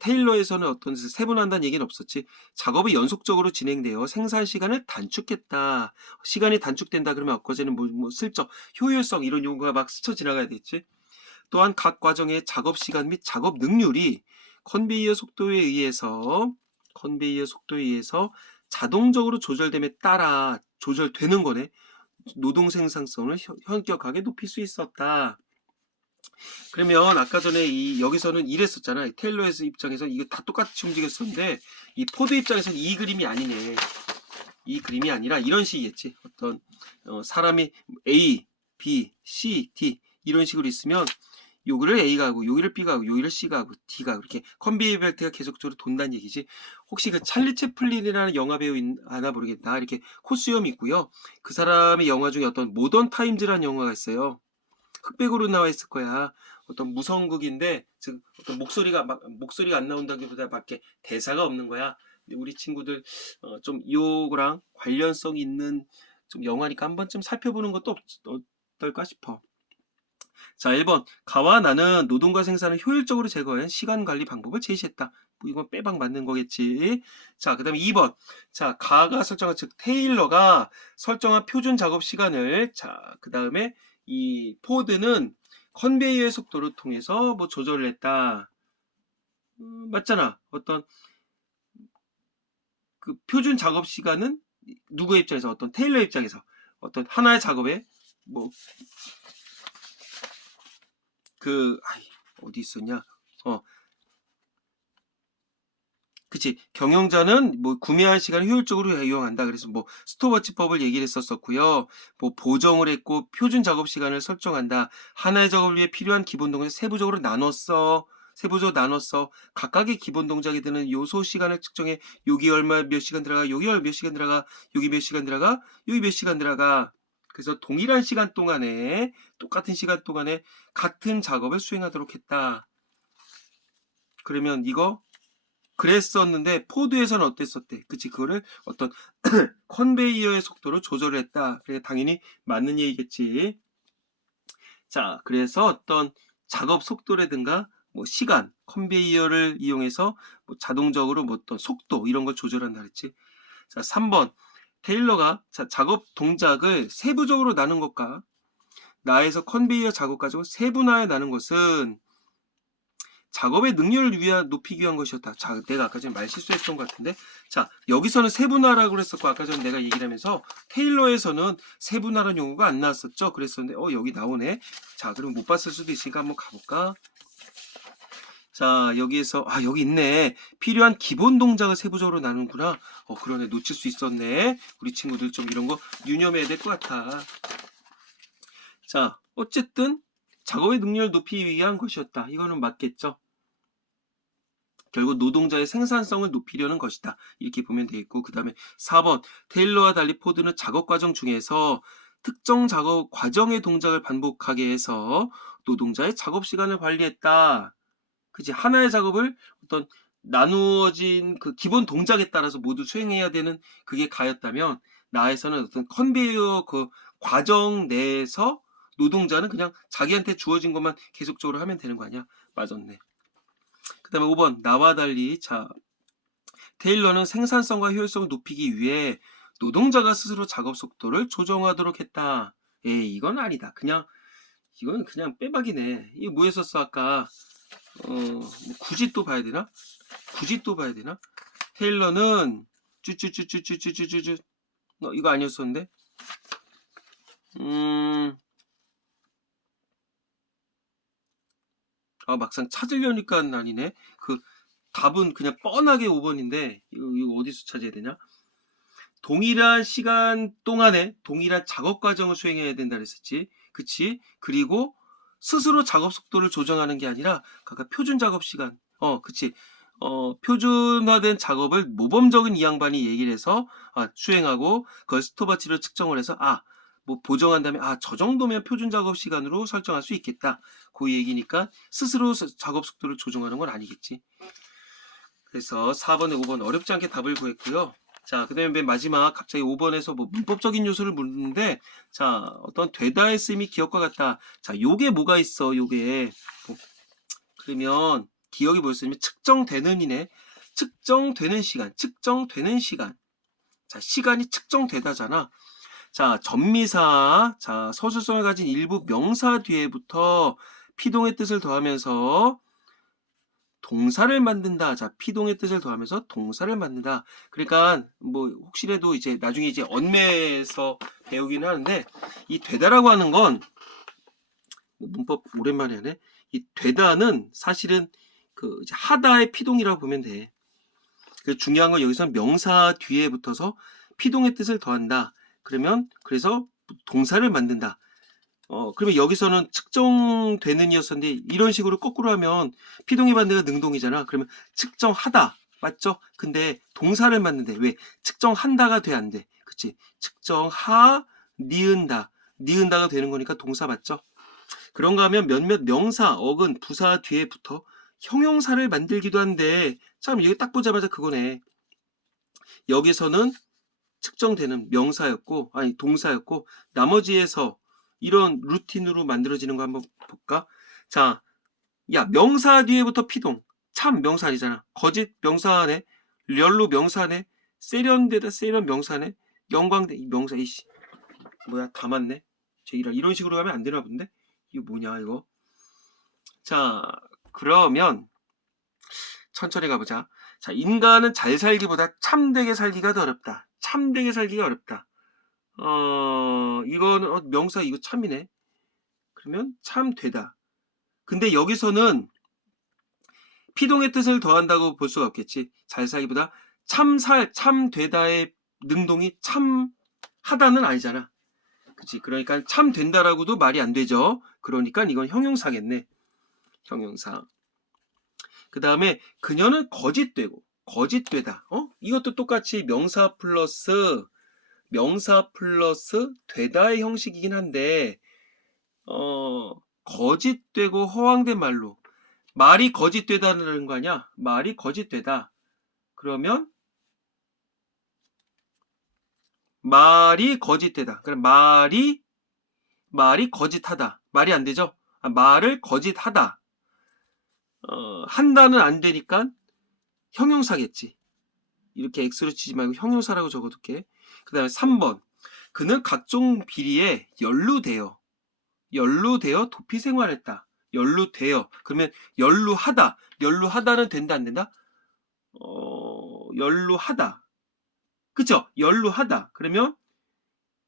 테일러에서는 어떤 세분화한다는 얘기는 없었지. 작업이 연속적으로 진행되어 생산 시간을 단축했다. 시간이 단축된다 그러면 아까 전에 뭐 슬쩍 효율성 이런 용어가 막 스쳐 지나가야 되겠지. 또한 각 과정의 작업 시간 및 작업 능률이 컨베이어 속도에 의해서 자동적으로 조절됨에 따라 조절되는 거네. 노동 생산성을 현격하게 높일 수 있었다. 그러면 아까 전에 여기서는 이랬었잖아. 테일러의 입장에서 이거 다 똑같이 움직였었는데 이 포드 입장에서는 이 그림이 아니네. 이 그림이 아니라 이런 식이겠지. 어떤 사람이 A, B, C, D 이런 식으로 있으면 여기를 A가 하고 여기를 B가 하고 여기를 C가 하고 D가 이렇게 컨베이어 벨트가 계속적으로 돈다는 얘기지. 혹시 그 찰리 채플린이라는 영화 배우 아나 모르겠다. 이렇게 코수염이 있고요. 그 사람의 영화 중에 어떤 모던 타임즈라는 영화가 있어요. 흑백으로 나와 있을 거야. 어떤 무성극인데 즉 어떤 목소리가 안 나온다기보다 밖에 대사가 없는 거야. 우리 친구들 좀 요거랑 관련성 있는 좀 영화니까 한 번쯤 살펴보는 것도 어떨까 싶어. 자, 1번. 가와 나는 노동과 생산을 효율적으로 제거한 시간 관리 방법을 제시했다. 뭐 이건 빼박 맞는 거겠지. 자, 그 다음에 2번. 자, 가가 설정한, 즉, 테일러가 설정한 표준 작업 시간을, 자, 그 다음에 이 포드는 컨베이어의 속도를 통해서 뭐 조절을 했다. 맞잖아. 어떤 그 표준 작업 시간은 누구의 입장에서 어떤 테일러 입장에서 어떤 하나의 작업에 뭐 어디 있었냐? 그치. 경영자는 뭐 구매할 시간을 효율적으로 이용한다. 그래서 뭐 스톱워치법을 얘기를 했었고요. 뭐 보정을 했고 표준 작업 시간을 설정한다. 하나의 작업을 위해 필요한 기본 동작을 세부적으로 나눴어. 세부적으로 나눴어. 각각의 기본 동작이 드는 요소 시간을 측정해 여기 얼마 몇 시간 들어가, 여기 몇 시간 들어가, 여기 몇 시간 들어가, 여기 몇 시간 들어가. 그래서 동일한 시간 동안에 똑같은 시간 동안에 같은 작업을 수행하도록 했다. 그러면 이거 그랬었는데 포드에서는 어땠었대? 그치? 그거를 어떤 컨베이어의 속도로 조절을 했다. 그래 당연히 맞는 얘기겠지. 자, 그래서 어떤 작업 속도라든가 뭐 시간, 컨베이어를 이용해서 뭐 자동적으로 뭐 어떤 속도 이런 걸 조절한다 그랬지. 자, 3번. 테일러가 작업 동작을 세부적으로 나눈 것과 나에서 컨베이어 작업 과정을 세분화해 나눈 것은 작업의 능률을 높이기 위한 것이었다. 자, 내가 아까 전에 말 실수했던 것 같은데. 자, 여기서는 세분화라고 그랬었고, 아까 전에 내가 얘기를 하면서, 테일러에서는 세분화라는 용어가 안 나왔었죠? 그랬었는데, 여기 나오네. 자, 그럼 못 봤을 수도 있으니까 한번 가볼까? 자, 여기에서, 여기 있네. 필요한 기본 동작을 세부적으로 나누는구나. 그러네. 놓칠 수 있었네. 우리 친구들 좀 이런 거 유념해야 될 것 같아. 자, 어쨌든, 작업의 능률을 높이기 위한 것이었다. 이거는 맞겠죠? 결국 노동자의 생산성을 높이려는 것이다. 이렇게 보면 되겠고, 그 다음에 4번. 테일러와 달리 포드는 작업 과정 중에서 특정 작업 과정의 동작을 반복하게 해서 노동자의 작업 시간을 관리했다. 그치? 하나의 작업을 어떤 나누어진 그 기본 동작에 따라서 모두 수행해야 되는 그게 가였다면, 나에서는 어떤 컨베이어 그 과정 내에서 노동자는 그냥 자기한테 주어진 것만 계속적으로 하면 되는 거 아니야? 맞았네. 그 다음에 5번. 나와 달리, 자, 테일러는 생산성과 효율성을 높이기 위해 노동자가 스스로 작업 속도를 조정하도록 했다. 에이, 이건 아니다. 이건 그냥 빼박이네. 이게 뭐 했었어, 아까? 뭐 굳이 또 봐야 되나? 굳이 또 봐야 되나? 테일러는, 쭈쭈쭈쭈쭈쭈쭈쭈, 이거 아니었었는데? 막상 찾으려니까 아니네. 그, 답은 그냥 뻔하게 5번인데, 이거 어디서 찾아야 되냐? 동일한 시간 동안에 동일한 작업 과정을 수행해야 된다 그랬었지. 그치? 그리고 스스로 작업 속도를 조정하는 게 아니라 각각 표준 작업 시간. 그치. 표준화된 작업을 모범적인 이 양반이 얘기를 해서 수행하고 그걸 스톱워치로 측정을 해서 뭐 보정한 다음에 저 정도면 표준 작업 시간으로 설정할 수 있겠다. 그 얘기니까 스스로 작업 속도를 조정하는 건 아니겠지. 그래서 4번에 5번 어렵지 않게 답을 구했고요. 자, 그 다음에 맨 마지막 갑자기 5번에서 뭐 문법적인 요소를 묻는데, 자, 어떤 되다의 쓰임이 기억과 같다. 자, 요게 뭐가 있어, 요게. 그러면 기억이 뭐였으면 측정되는이네. 측정되는 시간. 자, 시간이 측정되다잖아. 자, 전미사, 자, 서술성을 가진 일부 명사 뒤에부터 피동의 뜻을 더하면서 동사를 만든다. 자, 피동의 뜻을 더하면서 동사를 만든다. 그러니까 뭐 혹시라도 이제 나중에 이제 언매에서 배우긴 하는데 이 되다라고 하는 건 문법 오랜만에 하네. 이 되다는 사실은 그 이제 하다의 피동이라고 보면 돼. 그 중요한 건 여기서는 명사 뒤에 붙어서 피동의 뜻을 더한다. 그러면 그래서 동사를 만든다. 그러면 여기서는 측정되는 이었었는데 이런 식으로 거꾸로 하면 피동의 반대가 능동이잖아. 그러면 측정하다. 맞죠? 근데 동사를 만드는데 왜? 측정한다가 돼, 안 돼? 그치? 측정하, 니은다. 니은다가 되는 거니까 동사 맞죠? 그런가 하면 몇몇 명사, 어근, 부사 뒤에 붙어 형용사를 만들기도 한데 참 여기 딱 보자마자 그거네. 여기서는 측정되는 명사였고 아니 동사였고 나머지에서 이런 루틴으로 만들어지는 거 한번 볼까? 자, 야 명사 뒤에부터 피동. 참 명사 아니잖아. 거짓 명사네. 렬로 명사네. 세련되다 세련 명사네. 영광대 이 명사 이씨 뭐야 다 맞네. 제이라 이런 식으로 가면 안 되나 본데? 이거 뭐냐 이거? 자, 그러면 천천히 가보자. 자, 인간은 잘 살기보다 참되게 살기가 더 어렵다. 참되게 살기가 어렵다. 이거는 명사 이거 참이네. 그러면 참되다. 근데 여기서는 피동의 뜻을 더한다고 볼 수가 없겠지. 잘 살기보다 참되다의 능동이 참하다는 아니잖아. 그치? 그러니까 참된다라고도 말이 안 되죠. 그러니까 이건 형용사겠네. 형용사. 그 다음에 그녀는 거짓되고 거짓되다. 이것도 똑같이 명사 플러스 되다의 형식이긴 한데 거짓되고 허황된 말로 말이 거짓되다는 거 아니야? 말이 거짓되다. 그러면 말이 거짓되다. 그럼 말이 거짓하다. 말이 안 되죠? 말을 거짓하다. 한다는 안 되니까 형용사겠지. 이렇게 X로 치지 말고 형용사라고 적어둘게. 그 다음에 3번. 그는 각종 비리에 연루되어 도피 생활했다. 연루되어. 그러면 연루하다. 연루하다는 된다 안 된다? 연루하다. 그쵸? 연루하다. 그러면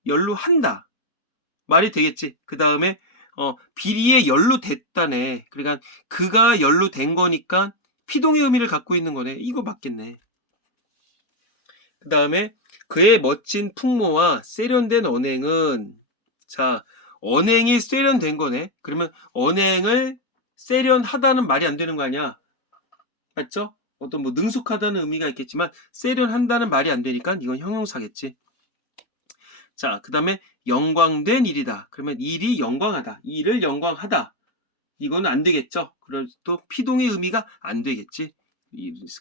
연루한다. 말이 되겠지. 그 다음에 비리에 연루됐다네. 그러니까 그가 연루된 거니까 피동의 의미를 갖고 있는 거네. 이거 맞겠네. 그 다음에 그의 멋진 풍모와 세련된 언행은 자 언행이 세련된 거네. 그러면 언행을 세련하다는 말이 안 되는 거 아니야. 맞죠? 어떤 뭐 능숙하다는 의미가 있겠지만 세련한다는 말이 안 되니까 이건 형용사겠지. 자, 그 다음에 영광된 일이다. 그러면 일이 영광하다. 일을 영광하다. 이거는 안 되겠죠. 그래도 피동의 의미가 안 되겠지.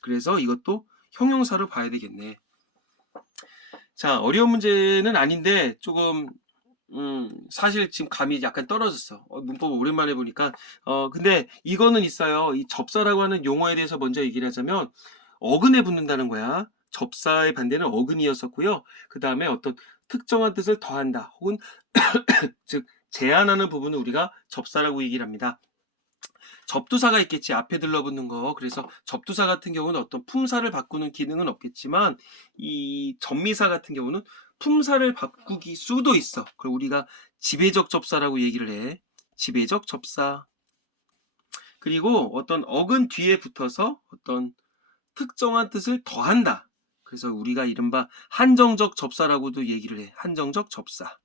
그래서 이것도 형용사로 봐야 되겠네. 자, 어려운 문제는 아닌데 조금 사실 지금 감이 약간 떨어졌어. 문법 오랜만에 보니까. 근데 이거는 있어요. 이 접사라고 하는 용어에 대해서 먼저 얘기를 하자면 어근에 붙는다는 거야. 접사의 반대는 어근이었었고요. 그 다음에 어떤 특정한 뜻을 더한다. 혹은 즉 제한하는 부분을 우리가 접사라고 얘기를 합니다. 접두사가 있겠지. 앞에 들러붙는 거. 그래서 접두사 같은 경우는 어떤 품사를 바꾸는 기능은 없겠지만 이 접미사 같은 경우는 품사를 바꾸기 수도 있어. 그걸 우리가 지배적 접사라고 얘기를 해. 지배적 접사. 그리고 어떤 어근 뒤에 붙어서 어떤 특정한 뜻을 더한다. 그래서 우리가 이른바 한정적 접사라고도 얘기를 해. 한정적 접사.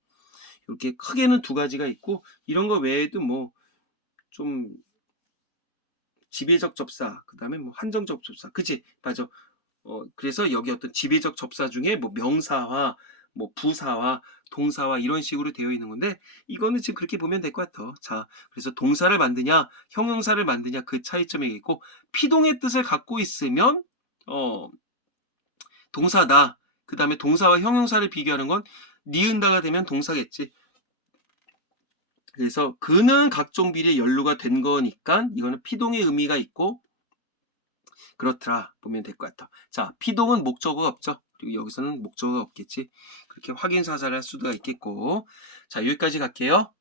이렇게 크게는 두 가지가 있고 이런 거 외에도 뭐 좀 지배적 접사, 그 다음에 뭐 한정적 접사. 그치? 맞아. 그래서 여기 어떤 지배적 접사 중에 뭐 명사와 뭐 부사와 동사와 이런 식으로 되어 있는 건데 이거는 지금 그렇게 보면 될 것 같아. 자, 그래서 동사를 만드냐 형용사를 만드냐 그 차이점이겠고 피동의 뜻을 갖고 있으면 동사다. 그 다음에 동사와 형용사를 비교하는 건 니은다가 되면 동사겠지. 그래서 그는 각종 비리에 연루가 된 거니까 이거는 피동의 의미가 있고 그렇더라 보면 될 것 같아. 자, 피동은 목적어가 없죠. 그리고 여기서는 목적어가 없겠지. 그렇게 확인 사살할 수도 있겠고. 자, 여기까지 갈게요.